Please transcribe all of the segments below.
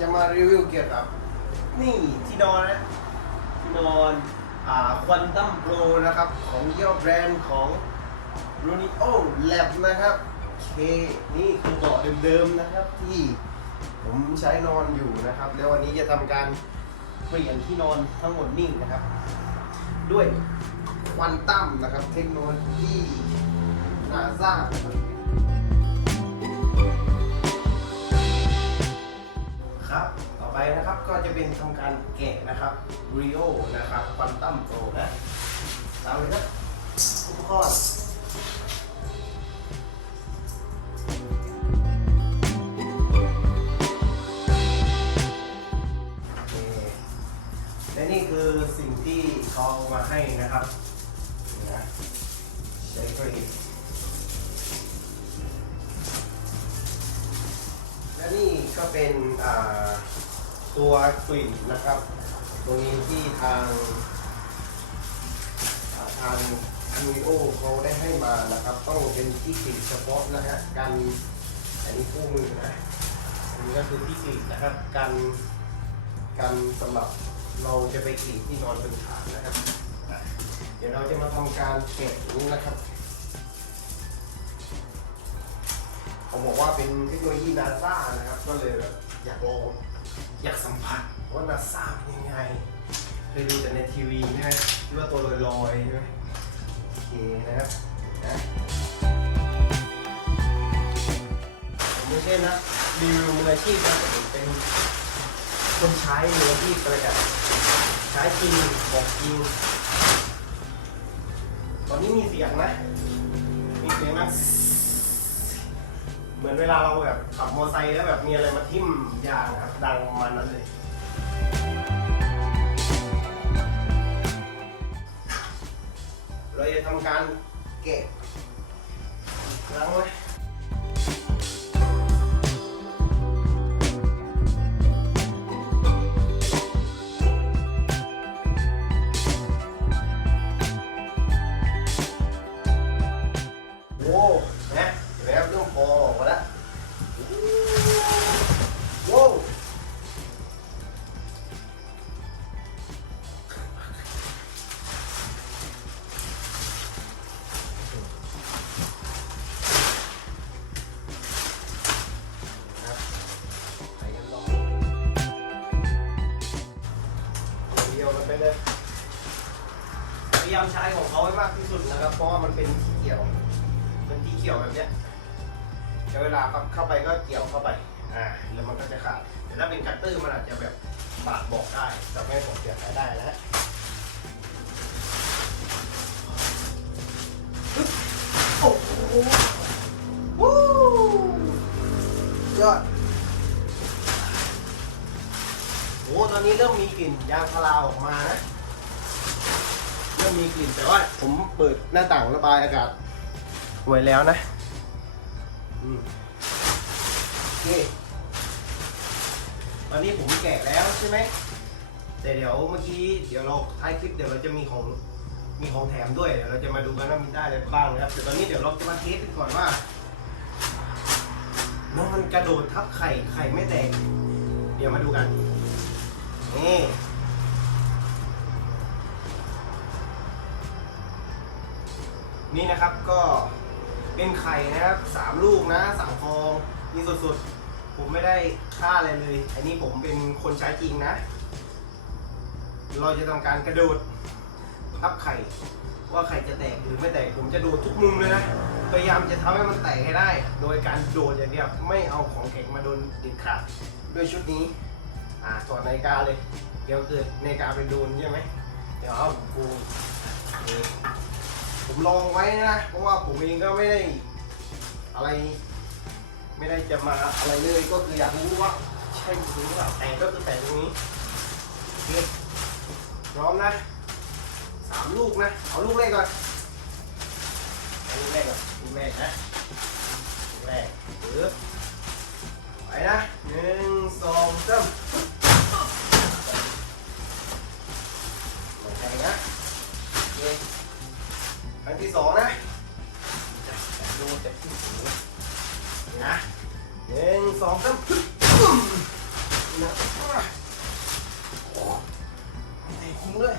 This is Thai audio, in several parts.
จะมารีวิวเกี่ยวกับ นี่ที่นอนนะที่นอนอ่าควอนตัมโปรนะครับ ของยี่ห้อแบรนด์ของ r u n i o Lab นะครับเคนี่คือเบาะเดิมๆนะครับ ที่ผมใช้นอนอยู่นะครับ แล้ววันนี้จะทำการเปลี่ยนที่นอนทั้งหมดนิ่งนะครับ ด้วยควอนตัมนะครับ เทคโนโลยีนาซาครับ ต่อไปนะครับก็จะเป็นทำการแกะนะครับ Rio นะครับควอนตัมโปรนะตามเลยครับอุปกรณ์โอเคและนี่คือสิ่งที่เขามาให้นะครับนี่นะใช้กรีและนี่ ก็เป็นตัวกรีดนะครับ ตรงนี้ที่ทางาทางอันวิโอเขาได้ให้มานะครับ ต้องเป็นที่กรีดเฉพาะนะฮะกันอันนี้คู่มือนะอันนี้ก็คือที่กรีดนะครับกันกันสำหรับเราจะไปกรีดที่นอนเป็นฐานนะครับ เดี๋ยวเราจะมาทำการแกะนี้นะครับ เขาบอกว่าเป็นเทคโนโลยีนาซานะครับ ก็เลยแบบอยากลองอยากสัมผัสว่านาซาเป็นยังไง เคยดูแต่ในทีวีใช่ไหมที่ว่าตัวลอยๆใช่ไหมโอเคนะครับนะผมไม่ใช่นะรีวิวมืออาชีพนะผมเป็นคนใช้มืออาชีพอะไรกันใช้จริงบอกจริงตอนนี้มีเสียงนะ มีเสียงนะ เหมือนเวลาเราแบบขับมอเตอร์ไซค์แล้วแบบมีอะไรมาทิ่มยางครับดังประมันนั้นเลย เราจะทำการแกะล้างไว้ เดียวกันไปเลยพยายามใช้ของเขาให้มากที่สุดนะครับ เพราะว่ามันเป็นที่เกี่ยวเป็นที่เกี่ยวแบบเนี้ยใช้เวลาครับเข้าไปก็เกี่ยวเข้าไป อ่า แล้วมันก็จะขาด แต่ถ้าเป็นคัตเตอร์มันอาจจะแบบบาดบอกได้แต่ไม่บอกเสียหายได้นะฮะโอ้โห เริ่มมีกลิ่นยางพาราออกมานะเริ่มมีกลิ่นแต่ว่าผมเปิดหน้าต่างระบายอากาศไว้แล้วนะอืมโอเคตอนนี้ผมแกะแล้วใช่ไหมแต่เดี๋ยวเมื่อกี้เดี๋ยวเราท้ายคลิปเดี๋ยวเราจะมีของมีของแถมด้วยเดี๋ยวเราจะมาดูกันว่ามีได้อะไรบ้างนะครับแต่ตอนนี้เดี๋ยวเราจะมาเทสกันก่อนว่านอนกระโดดทับไข่ไข่ไม่แตก เดี๋ยวมาดูกัน นี่นี่นะครับก็เป็นไข่นะครับสามลูกนะสามฟองนี่สดๆ ผมไม่ได้ค่าอะไรเลย อันนี้ผมเป็นคนใช้จริงนะ เราจะทำการกระโดดทับไข่ ว่าไข่จะแตกหรือไม่แตกผมจะโดดทุกมุมเลยนะ พยายามจะทำให้มันแตกให้ได้ โดยการโดดอย่างเดียวไม่เอาของแข็งมาโดนเด็ดขาดด้วยชุดนี้ อ่าถอดนาฬิกาเลย เดี๋ยวเกิดนาฬิกาไปโดนใช่ไหมเดี๋ยวเอาผมกูผมลองไว้นะ เพราะว่าผมเองก็ไม่ได้อะไร ไม่ได้จะมาอะไรเลยก็คืออยากรู้ว่าใช่หรือเปล่าแต่งก็คือแต่งตรงนี้พร้อมนะสามลูกนะ เอาลูกแรกก่อนเอาลูกแรกก่อนลูกแรกนะลูกแรกปึ๊บไปนะหนึ่งสองสาม จากที่สูงนะหนึ่งสองสามนะใส่คุ้มด้วย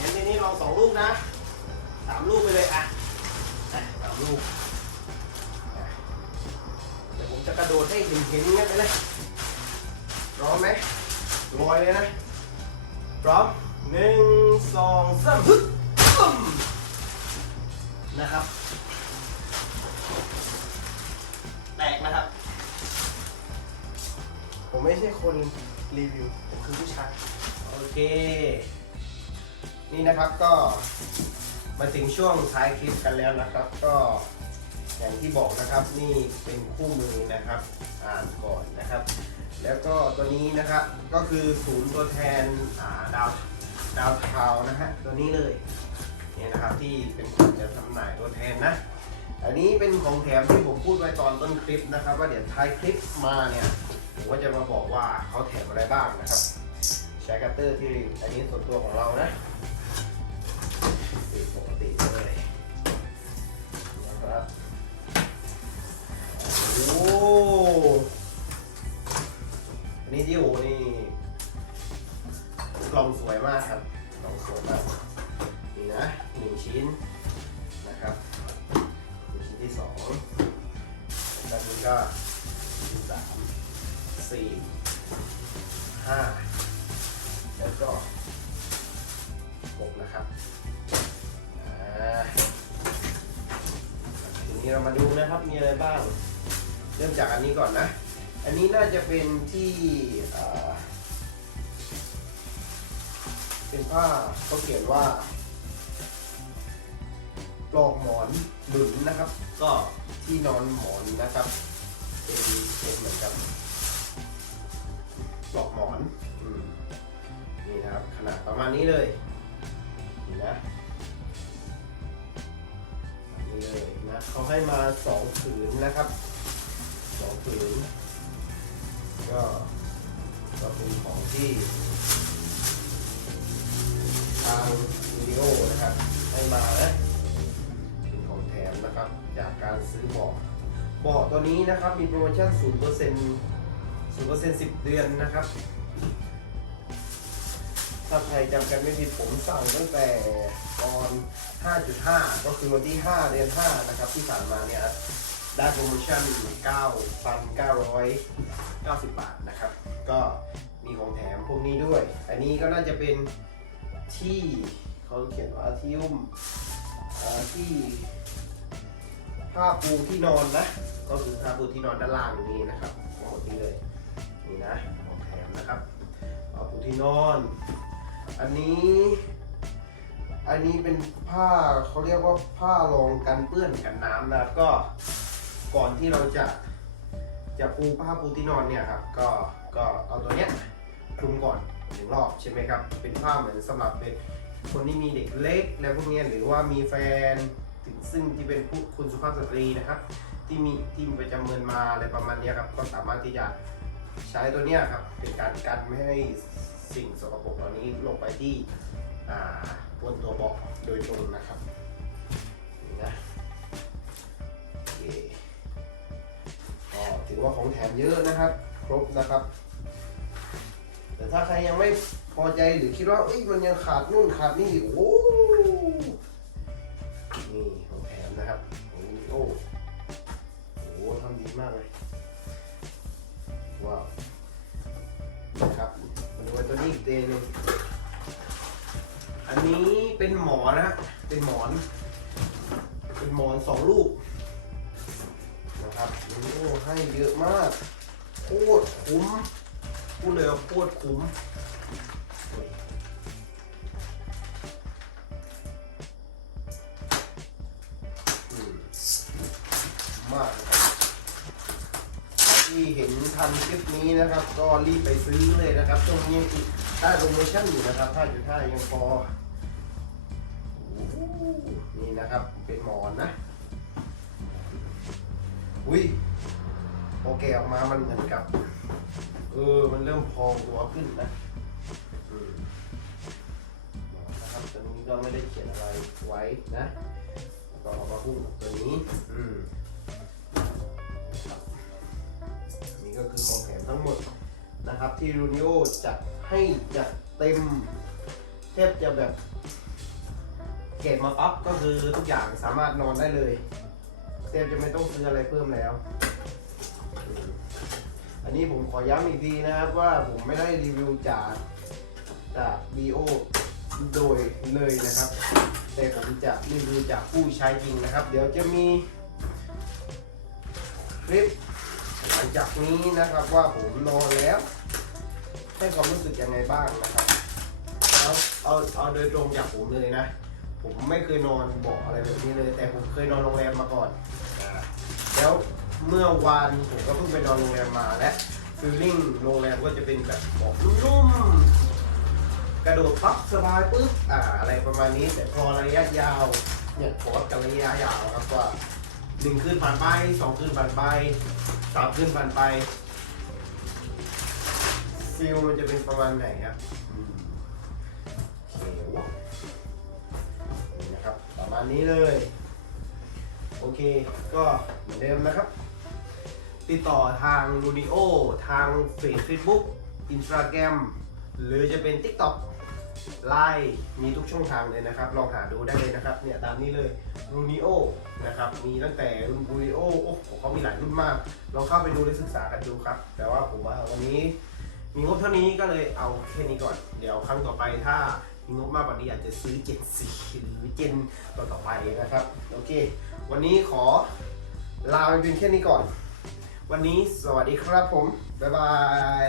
งั้นทีนี้ลองสองลูกนะสามลูกไปเลยอะสามลูกเดี๋ยวผมจะกระโดดให้เห็นเห็นๆงั้นไปเลยพร้อมไหมลอยเลยนะพร้อมหนึ่งสองสามฮึบอึ้มนะครับ กนะครับ ผมไม่ใช่คนรีวิว ผมคือผู้ชาย โอเค นี่นะครับก็มาถึงช่วงท้ายคลิปกันแล้วนะครับ ก็อย่างที่บอกนะครับนี่เป็นคู่มือนะครับ อ่านก่อนนะครับ แล้วก็ตัวนี้นะครับก็คือศูนย์ตัวแทนอ่าดาวดาวเทาวน์นะฮะตัวนี้เลยเนี่ยนะครับที่เป็นคนจะทำหน่ายตัวแทนนะ อันนี้เป็นของแถมที่ผมพูดไว้ตอนต้นคลิปนะครับ ว่าเดี๋ยวท้ายคลิปมาเนี่ยผมก็จะมาบอกว่าเขาแถมอะไรบ้างนะครับใช้กัตเตอร์ที่อันนี้ส่วนตัวของเรานะปกติเลยนะครับโอ้อันนี้ที่โอนี่กล่องสวยมากครับกล่องสวยมากนี่นะหนึ่งชิ้น ชิ้นที่สองแล้วนี้ก็ชิ้นที่สามสี่ห้าแล้วก็หกนะครับอ่าทีนี้เรามาดูนะครับมีอะไรบ้าง เริ่มจากอันนี้ก่อนนะ อันนี้น่าจะเป็นที่เป็นผ้าเขาเขียนว่า ปลอกหมอนหนุนนะครับ ก็ที่นอนหมอนนะครับเป็นเป็นเหมือนกับปลอกหมอนอมนี่นะครับ ขนาดประมาณนี้เลยนี่นะนี่เลยนะเขาให้มาสองผืนนะครับสองผืนก็ก็เป็นของที่ทางวิดีโอนะครับให้มานะ จากการซื้อเบาะเบาะตัวนี้นะครับมีโปรโมชั่น 0% 0% 10 เดือนนะครับ ถ้าใครจำกันไม่ผิดผมสั่งตั้งแต่ตอน 5.5 ก็คือวันที่ 5 เดือน 5 นะครับ ที่ผ่านมาเนี่ยได้โปรโมชั่น 9,990 บาทนะครับ ก็มีของแถมพวกนี้ด้วย อันนี้ก็น่าจะเป็นที่เขาเขียนว่าที่อุ้มที่ ผ้าปูที่นอนนะ ก็คือผ้าปูที่นอนด้านล่างนี้นะครับทั้งหมดนี้เลยนี่นะของแถมนะครับผ้าปูที่นอน อันนี้ อันนี้เป็นผ้าเขาเรียกว่าผ้ารองกันเปื้อนกันน้ำนะครับก็ก่อนที่เราจะจะปูผ้าปูที่นอนเนี่ยครับก็ก็เอาตัวเนี้ยคลุมก่อนหนึ่งรอบใช่ไหมครับเป็นผ้าเหมือนสำหรับเป็นคนที่มีเด็กเล็กแล้วพวกนี้หรือว่ามีแฟน ถึงซึ่งที่เป็นผู้คุณสุภาพสตรีนะครับ ที่มีที่มีประจำเงินมาอะไรประมาณนี้ครับ ก็สามารถที่จะใช้ตัวเนี้ยครับเป็นการกันไม่ให้สิ่งสกปรกเหล่านี้ลงไปที่บนตัวเบาะโดยตรงนะครับนี่นะโอเคก็ถือว่าของแถมเยอะนะครับ ครบนะครับ แต่ถ้าใครยังไม่พอใจหรือคิดว่าเอ้ยมันยังขาดนู่นขาดนี่โอ้ มากเลย ว้าวนะครับมาดูไอ้ตัวนี้อีกเดนึงอันนี้เป็นหมอนนะ เป็นหมอน เป็นหมอนสองลูกนะครับโอ้ให้เยอะมาก โคตรคุ้มพูดเลยว่าโคตรคุ้ม ที่เห็นทันคลิปนี้นะครับ ก็รีบไปซื้อเลยนะครับช่วงนี้ได้โปรโมชั่นอยู่นะครับ5.5ยังพออนี่นะครับเป็นหมอนนะอุ้ยโอเคออกมามันเหมือนกับ เออ มันเริ่มพองตัวขึ้นนะอืมนะครับตัวนี้ก็ไม่ได้เขียนอะไรไว้นะแล้วก็เอามาหุ้มตัวนี้ อืม ก็คือของแถมทั้งหมดนะครับ ที่รูนิโอจัดให้จัดเต็มแทบจะแบบเก็บมาปั๊บก็คือทุกอย่างสามารถนอนได้เลยแทบจะไม่ต้องซื้ออะไรเพิ่มแล้ว อันนี้ผมขอย้ำอีกทีนะครับว่าผมไม่ได้รีวิวจากจากบีโอโดยเลยนะครับ แต่ผมจะรีวิวจากผู้ใช้จริงนะครับ เดี๋ยวจะมีคลิป หลังจากนี้นะครับว่าผมนอนแล้วให้ความรู้สึกยังไงบ้างนะครับแล้วเอาเอาโดยตรงจากผมเลยนะ ผมไม่เคยนอนเบอกอะไรแบบนี้เลย แต่ผมเคยนอนโรงแรมมาก่อนแล้วเมื่อวานผมก็เพิ่งไปนอนโรงแรมมาและฟีลลิ่งโรงแรมก็จะเป็นแบบเบอกนุ่มกระโดดปั๊บสบายปุ๊บอ่าอะไรประมาณนี้ แต่พอระยะยาวเนี่ยขอกับระยะยาวครับว่าหนึ่งคืนผ่านไปสองคืนผ่านไป สามคืนผ่านไปฟิลมันจะเป็นประมาณไหนครับอืมโอเคว้าวนี่นะครับประมาณนี้เลย โอเคก็เหมือนเดิมนะครับ ติดต่อทางรูดิโอทางเฟซเฟซบุ๊กอินสตาแกรมหรือจะเป็น TikTok ไลน์มีทุกช่องทางเลยนะครับ ลองหาดูได้เลยนะครับ เนี่ยตามนี้เลยรูนิโอนะครับ มีตั้งแต่รูนิโอโอ้โหลายรุ่นมากลองเข้าไปดูและศึกษากันดูครับ แต่ว่าผมว่าวันนี้มีงบเท่านี้ก็เลยเอาแค่นี้ก่อน เดี๋ยวครั้งต่อไปถ้ามีงบมากกว่านี้อาจจะซื้อเจ็ดสีหรือเจนต่อต่อไปนะครับ โอเค วันนี้ขอลาไปเพียงแค่นี้ก่อน วันนี้สวัสดีครับผม บ๊ายบาย